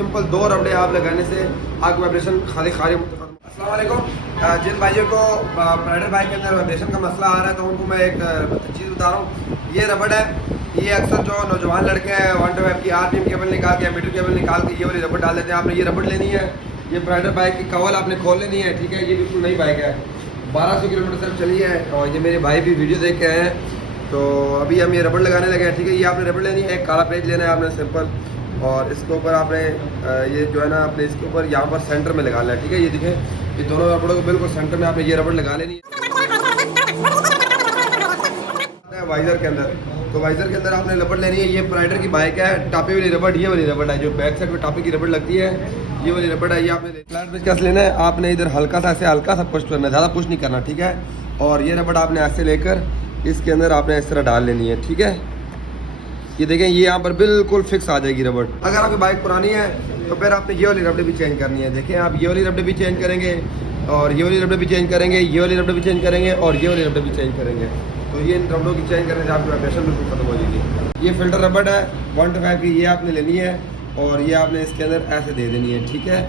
Simple 2 रबड़े आप लगाने से आपकी वाइब्रेशन खाली खाली। अस्सलाम वालेकुम। जिन भाइयों को प्राइडर बाइक के अंदर वाइब्रेशन का मसला आ रहा है तो उनको मैं एक चीज़ बता रहा हूँ। ये रबड़ है, ये अक्सर जो नौजवान लड़के हैं 125 की RPM केबल निकाल के मीटर केबल निकाल के ये वाली रबड़ डाल देते हैं। आपने ये रबड़ लेनी है, ये प्राइडर बाइक की कवल आपने खोल लेनी है, ठीक है। ये बिल्कुल नई बाइक है, 1200 किलोमीटर सिर्फ चली है और ये मेरे भाई भी वीडियो देख के आए हैं। तो अभी हम ये रबड़ लगाने लगे हैं, ठीक है। ये आपने रबड़ लेनी है, एक काला पेज लेना है आपने सिंपल, और इसके ऊपर आपने ये जो है ना आपने इसके ऊपर यहाँ पर सेंटर में लगाना है, ठीक है। ये देखें, ये दोनों रबड़ों को बिल्कुल सेंटर में आपने ये रबड़ लगा लेनी है वाइजर के अंदर। तो वाइजर के अंदर आपने रबड़ लेनी है। ये प्राइडर की बाइक है, टापे वाली रबड़, ये वाली रबड़ है जो बैक साइड में टापे की रबड़ लगती है, ये वाली रबड़ है। ये आपने फ्लैट बेस कैसे लेना है, आपने इधर हल्का सा ऐसे हल्का सा पुश करना है, ज़्यादा पुश नहीं करना, ठीक है। और ये रबड़ आपने ऐसे लेकर इसके अंदर आपने इस तरह डाल लेनी है, ठीक है। ये देखें, ये यहाँ पर बिल्कुल फिक्स आ जाएगी रबड़। अगर आपकी बाइक पुरानी है तो फिर आपने ये वाली रबड़ भी चेंज करनी है। देखें, आप ये वाली रबड़ भी चेंज करेंगे और ये वाली रबड़ भी चेंज करेंगे, ये वाली रबड़ भी चेंज करेंगे और ये वाली रबड़ भी चेंज करेंगे। तो ये इन रबड़ों की चेंज करने से आपकी वाइब्रेशन बिल्कुल खत्म हो जाएगी। ये फिल्टर रबड़ है 125 की, ये आपने लेनी है और ये आपने इसके अंदर ऐसे दे देनी है, ठीक है।